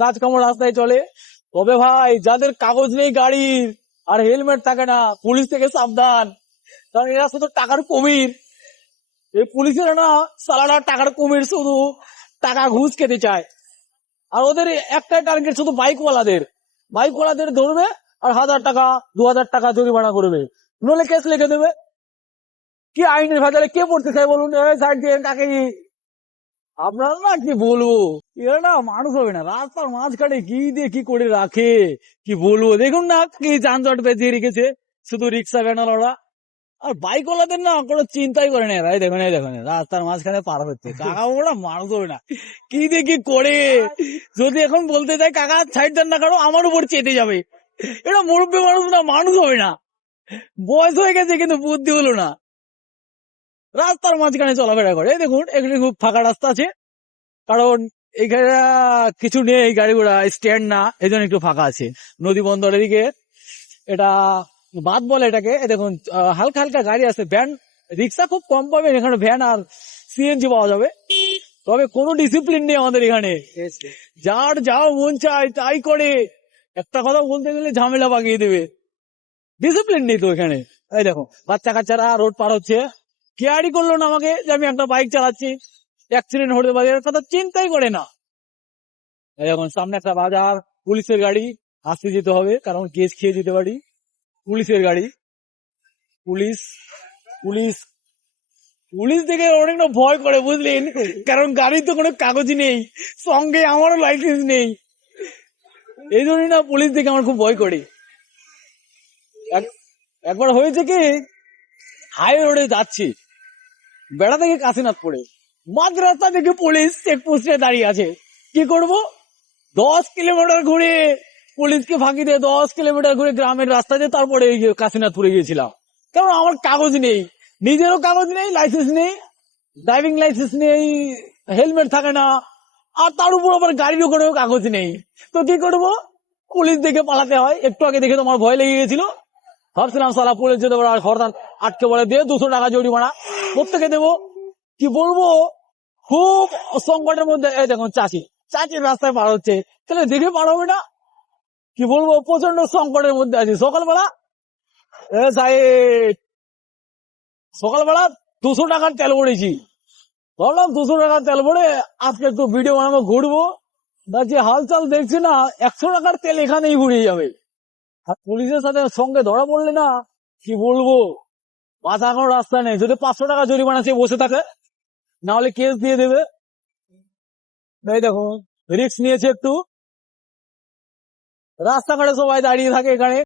গাছ কামড় রাস্তায় চলে। তবে ভাই যাদের কাগজ নেই গাড়ির আর হেলমেট থাকে না, পুলিশ থেকে সাবধান, কারণ এরা শুধু টাকার কুমির। এই পুলিশেরা না সালারা টাকার কুমির, শুধু টাকা ঘুষ খেতে চায়। আর ওদের একটাই টার্গেট শুধু বাইকওয়ালাদের ধরবে আর 1000 টাকা 2000 টাকা জরিমানা করবে, নলে কেস লিখে দেবে। কি আইনের ভেতরে কে পড়তে চায় বলুন? সাইড দিয়ে কাকে আপনারা না কি বলবো, এরা না মানুষ হবে না। রাস্তার মাঝখানে কি দিয়ে কি করে রাখে, কি বলবো। দেখুন না কি যানজট বেঁধে রেখেছে, শুধু রিক্সা ভ্যানওয়ালা। আর বাইকওয়ালাদের না কোনো চিন্তাই করে না এরা। এই দেখুন রাস্তার মাঝখানে পার হচ্ছে, কাকা ওরা মানুষ হবে না, কি দিয়ে কি করে। যদি এখন বলতে চাই কাকা সাইড দেন না, কারো আমার উপর চেতে যাবে। এটা মুরব্বী মানুষ না, মানুষ হবে না। বয়স হয়ে গেছে কিন্তু বুদ্ধি হলো না, রাস্তার মাঝখানে চলাফেরা করে। এই দেখুন এখানে খুব ফাঁকা রাস্তা আছে, কারণ এখানে কিছু নেই, গাড়ি ঘোড়া স্ট্যান্ড না, এই জন্য একটু ফাঁকা আছে। নদী বন্দরের দিকে এটা বাদ বলে এটাকে। এই দেখুন হালকা হালকা গাড়ি আছে, ভ্যান রিক্সা খুব কম পাবেন এখানে, ভ্যান আর সিএনজি পাওয়া যাবে। তবে কোনো ডিসিপ্লিন নেই আমাদের এখানে, যার যাও মন চায় তাই করে। একটা কথা বলতে গেলে ঝামেলা বাগিয়ে দেবে, ডিসিপ্লিন নেই তো এখানে। এই দেখো বাচ্চা কাচ্চারা রোড পার হচ্ছে, কেয়ারই করলো না আমাকে যে আমি একটা বাইক চালাচ্ছি, অ্যাক্সিডেন্ট হতে পারে এর কথা চিন্তাই করে না। এই দেখুন সামনে একটা বাজার, পুলিশের গাড়ি, আসতে যেতে হবে কারণ কেস খেয়ে যেতে পারি। পুলিশের গাড়ি, পুলিশ পুলিশ পুলিশ দেখে অনেকটা ভয় করে বুঝলেন, কারণ গাড়ির তো কোনো কাগজই নেই, সঙ্গে আমারও লাইসেন্স নেই। এই জন্যই না পুলিশ দেখে আমার খুব ভয় করে। একবার হয়েছে কি, হাইওয়ে রোডে যাচ্ছি, বেড়া থেকে কাশীনাথপুরে, মাঝ রাস্তা থেকে পুলিশ চেকপোস্টে দাঁড়িয়ে আছে। কি করব, 10 কিলোমিটার ঘুরে পুলিশকে ফাঁকি দিয়ে 10 কিলোমিটার ঘুরে গ্রামের রাস্তা দিয়ে তারপরে কাশীনাথপুরে গিয়েছিলাম। কারণ আমার কাগজ নেই, নিজেরও কাগজ নেই, লাইসেন্স নেই, ড্রাইভিং লাইসেন্স নেই, হেলমেট থাকে না, আর তার উপর আবার গাড়িরও কোনো কাগজ নেই। তো কি করব, পুলিশ দেখে পালাতে হয়। একটু আগে দেখে তোমার ভয় লেগে গেছিল, ভাবছিলাম সালা পুলিশ যেতে পারে হরতাল আটকে বলে দিয়ে 200 টাকা জরিমানা প্রত্যেকে দেবো। কি বলবো, খুব সংকটের মধ্যে। এই দেখুন চাচির রাস্তায় পার হচ্ছে, তাহলে দেখে পার হবে না? কি বলবো, প্রচন্ড সংকটের মধ্যে আছি। সকালবেলা সকালবেলা 200 টাকার তেল ভরেছি, ভাবলাম 200 টাকার তেল ভরে আজকে একটু ভিডিও বানাবো, ঘুরবো। যে হালচাল দেখছি না, 100 টাকার তেল এখানেই ঘুরিয়ে যাবে। আর পুলিশের সাথে সঙ্গে ধরা পড়লে না, কি বলবো, বাঁচানোর রাস্তা নেই। যদি 500 টাকা জরিমানা সে বসে থাকে, না হলে কেস দিয়ে দেবে। এই দেখুন রিস্ক নিয়েছে একটু, রাস্তাঘাটে সবাই দাঁড়িয়ে থাকে এখানে।